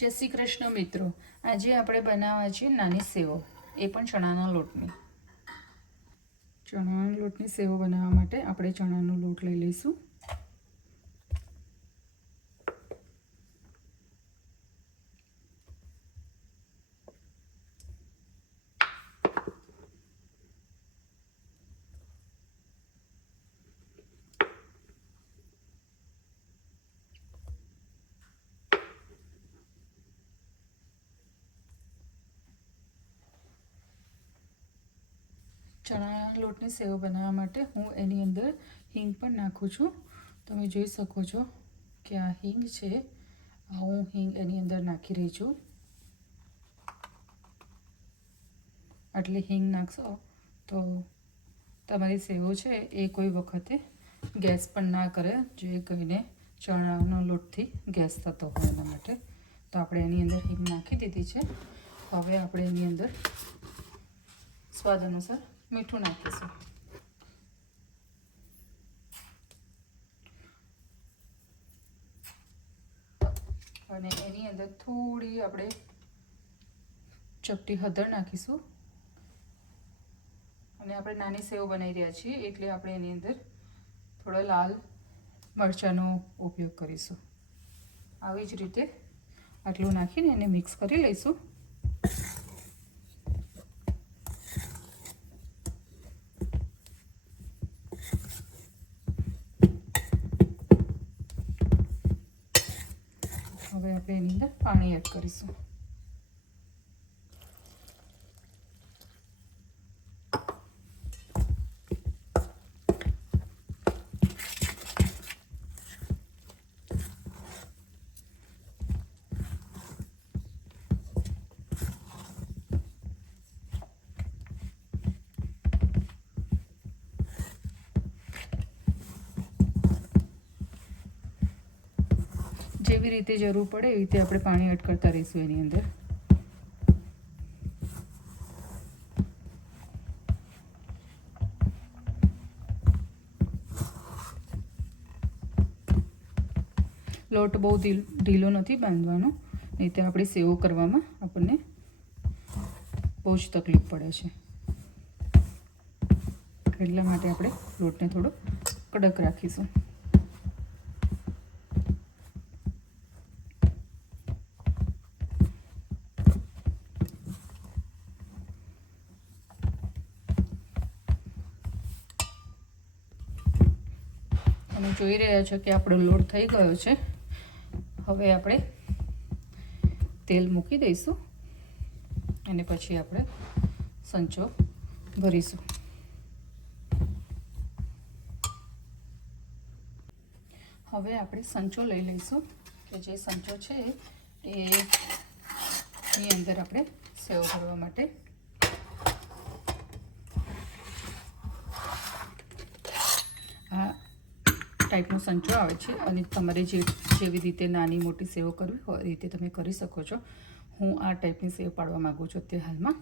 જય શ્રી કૃષ્ણ મિત્રો, આજે આપણે બનાવવા છે નાની સેવો, એ પણ ચણાના લોટની. ચણાના લોટની સેવો બનાવવા માટે આપણે ચણાનો લોટ લઈ લઈશું. ચણાના લોટની સેવ બનાવવા માટે હું એની અંદર હિંગ પણ નાખું છું. તમે જોઈ શકો છો કે આ હિંગ છે, હું હિંગ એની અંદર નાખી રહી છું. આટલી હિંગ નાખશો તો તમારી સેવ છે એ કોઈ વખતે ગેસ પણ ના કરે, જે કહીને ચણાનો લોટથી ગેસ થતો હોય એના માટે. તો આપણે એની અંદર હિંગ નાખી દીધી છે. હવે આપણે એની અંદર સ્વાદ અનુસાર મીઠું નાખીશું. અને એની અંદર થોડી આપણે ચપટી હળદર નાખીશું. અને આપણે નાની સેવ બનાવી રહ્યા છીએ એટલે આપણે એની અંદર થોડો લાલ મરચાંનો ઉપયોગ કરીશું. આવી જ રીતે આટલું નાખીને એને મિક્સ કરી લઈશું. હવે આપણે એની અંદર પાણી એડ કરીશું. જેવી રીતે જરૂર પડે એવી રીતે આપણે પાણી એડ કરતા રહીશું એની અંદર. લોટ બહુ ઢીલો નથી બાંધવાનો, નહીં તો આપણી સેવ કરવામાં આપણને બહુ જ તકલીફ પડે છે. એટલા માટે આપણે લોટને થોડો કડક રાખીશું. તમે જોઈ રહ્યા છો કે આપણો લોટ થઈ ગયો છે. હવે આપણે તેલ મૂકી દઈશું અને પછી આપણે સંચો ભરીશું. હવે આપણે સંચો લઈ લઈશું કે જે સંચો છે એની અંદર આપણે સેવ ભરવા માટે આ ટાઈપનો સંચો આવે છે. અને તમારે જેવી રીતે નાની મોટી સેવ કરવી હોય એ રીતે તમે કરી શકો છો. હું આ ટાઈપની સેવ પાડવા માગું છું તે હાલમાં.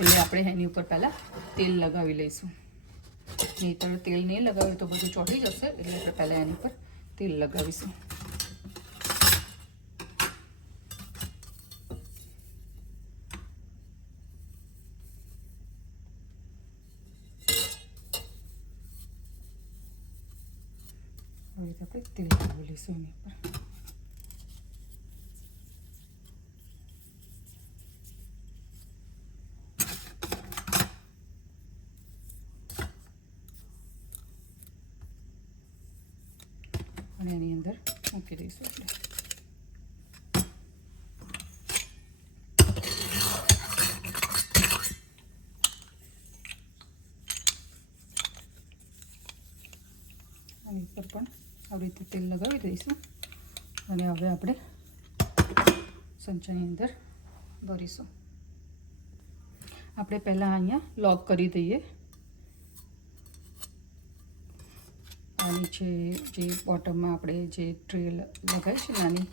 એટલે આપણે એની ઉપર પહેલાં તેલ લગાવી લઈશું. નહીંતર તેલ નહીં લગાવે તો બધું ચોંટી જશે, એટલે આપણે પહેલાં એની પર તેલ લગાવીશું. હવે આપણે તેલ લગાવી લઈશું એની પર. અને એની અંદર મૂકી દઈશું આપણે. આની ઉપર પણ આવી રીતે તેલ લગાવી દઈશું. અને હવે આપણે સંચાની અંદર ભરીશું. આપણે પહેલાં અહીંયા લોક કરી દઈએ. આ નીચે જે બોટમમાં આપણે જે ટ્રે લગાવી છે નાની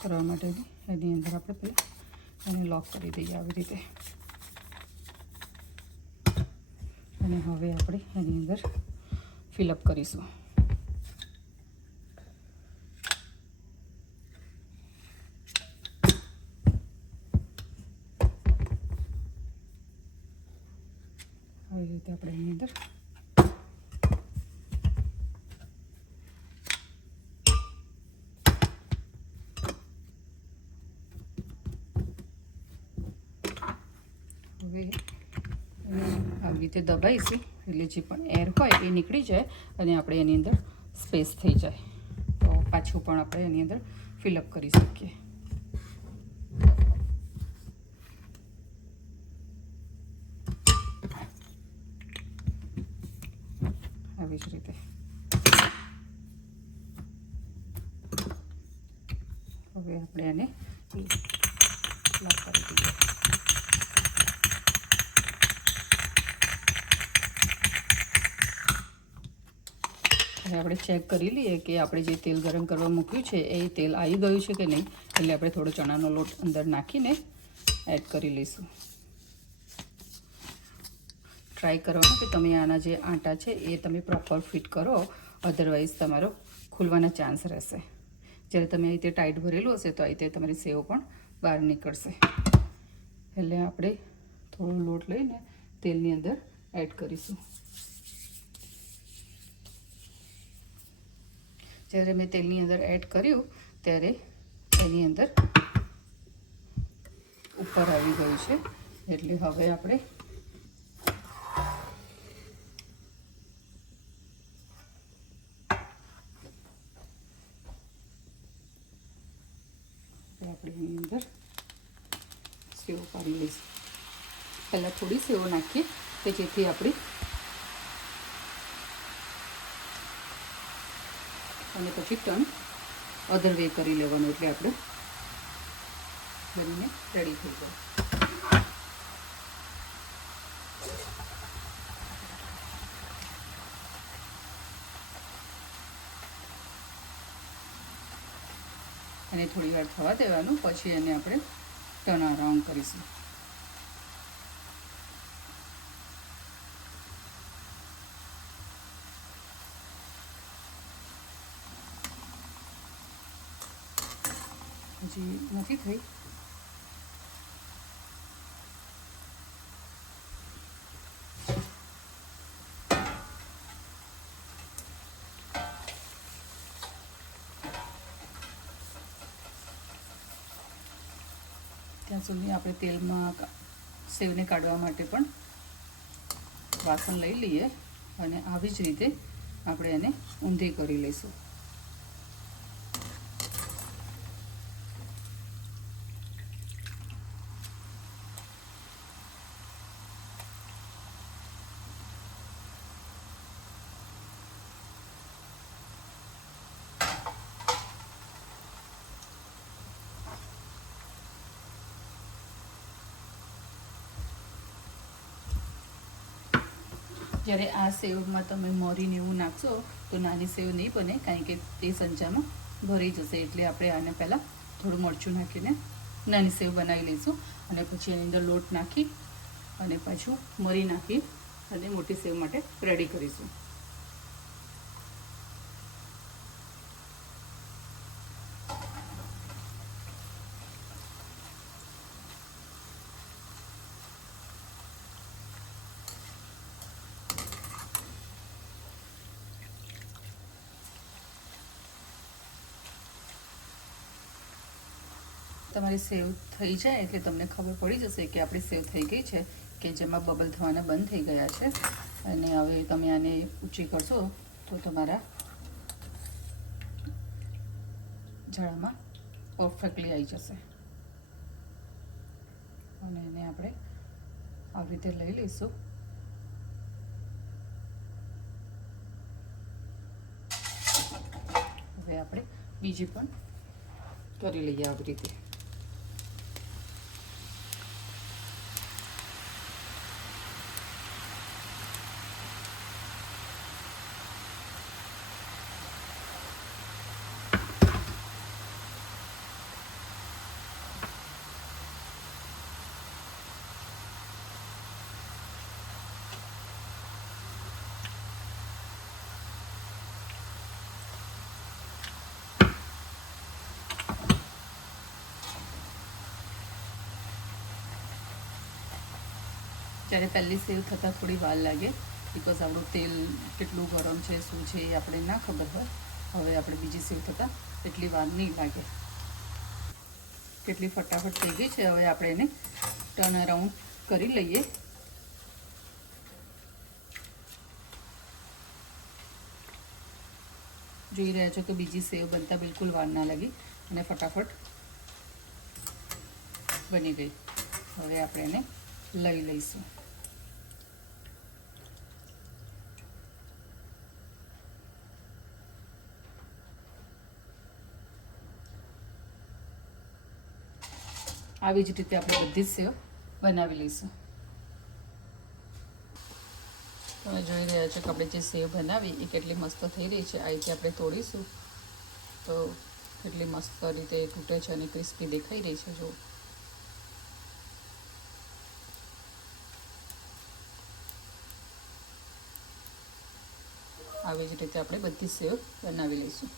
કરવા માટેની, એની અંદર આપણે પહેલાં એને લોક કરી દઈએ આવી રીતે. અને હવે આપણે એની અંદર ફિલઅપ કરીશું. રીતે આપણે એની અંદર હવે આવી રીતે દબાઈશું એટલે જે પણ એર હોય એ નીકળી જાય અને આપણે એની અંદર સ્પેસ થઈ જાય તો પાછું પણ આપણે એની અંદર ફિલઅપ કરી શકીએ. આવી જ રીતે હવે આપણે એને લોક કરી દઈએ. હવે આપણે ચેક કરી લઈએ કે આપણે જે તેલ ગરમ કરવા મૂક્યું છે એ તેલ આવી ગયું છે કે નહીં. એટલે આપણે થોડો ચણાનો લોટ અંદર નાખીને એડ કરી લઈશું. ટ્રાય કરવાનું કે તમે આના જે આટા છે એ તમે પ્રોપર ફિટ કરો, અધરવાઇઝ તમારો ખુલવાના ચાન્સ રહેશે. જ્યારે તમે આ રીતે ટાઈટ ભરેલું હશે તો આ રીતે તમારી સેવ પણ બહાર નીકળશે. એટલે આપણે થોડો લોટ લઈને તેલની અંદર એડ કરીશું. જ્યારે મેં તેલની અંદર એડ કર્યું ત્યારે એની અંદર ઉપર આવી ગયું છે. એટલે હવે આપણે એની અંદર સેવ પાડી લઈશું. પહેલાં થોડી સેવ નાખીએ કે જેથી આપણી અને પછી ટર્ન અધર વે કરી લેવાનું એટલે આપણે બનીને રેડી થઈ જાય. અને થોડી વાર થવા દેવાનું, પછી એને આપણે ટર્ન અરાઉન્ડ કરીશું. હજી નથી થઈ. ત્યાં સુધી આપણે તેલમાં સેવને કાઢવા માટે પણ વાસણ લઈ લઈએ અને આવી જ રીતે આપણે એને ઊંધી કરી લઈશું. જ્યારે આ સેવમાં તમે મોરીને એવું નાખશો તો નાની સેવ નહીં બને, કારણ કે તે સંચામાં ભરી જશે. એટલે આપણે આને પહેલાં થોડું મરચું નાખીને નાની સેવ બનાવી લઈશું અને પછી એની અંદર લોટ નાખી અને પાછું મરી નાખી અને મોટી સેવ માટે રેડી કરીશું. તમારી સેવ થઈ જાય એટલે તમને ખબર પડી જશે કે આપણી સેવ થઈ ગઈ છે, કે જેમાં બબલ થવાના બંધ થઈ ગયા છે. અને હવે તમે આને ઊંચી કરશો તો તમારા જાળામાં પરફેક્ટલી આવી જશે. અને એને આપણે આવી રીતે લઈ લઈશું. હવે આપણે બીજી પણ કરી લઈએ આવી રીતે. ત્યારે પહેલી સેવ થતાં થોડી વાર લાગે, બિકોઝ આપણું તેલ કેટલું ગરમ છે શું છે એ આપણે ના ખબર હોય. હવે આપણે બીજી સેવ થતાં એટલી વાર નહીં લાગે. કેટલી ફટાફટ થઈ ગઈ છે. હવે આપણે એને ટર્ન અરાઉન્ડ કરી લઈએ. જોઈ રહ્યા છો કે બીજી સેવ બનતા બિલકુલ વાર ના લાગી અને ફટાફટ બની ગઈ. હવે આપણે એને લઈ લઈશું. આવી જ રીતે આપણે બધી જ સેવ બનાવી લઈશું. તમે જોઈ રહ્યા છો કે આપણે જે સેવ બનાવી એ કેટલી મસ્ત થઈ રહી છે. આ રીતે આપણે તોડીશું તો કેટલી મસ્ત રીતે તૂટે છે અને ક્રિસ્પી દેખાઈ રહી છે. જો આવી જ રીતે આપણે બધી સેવ બનાવી લઈશું.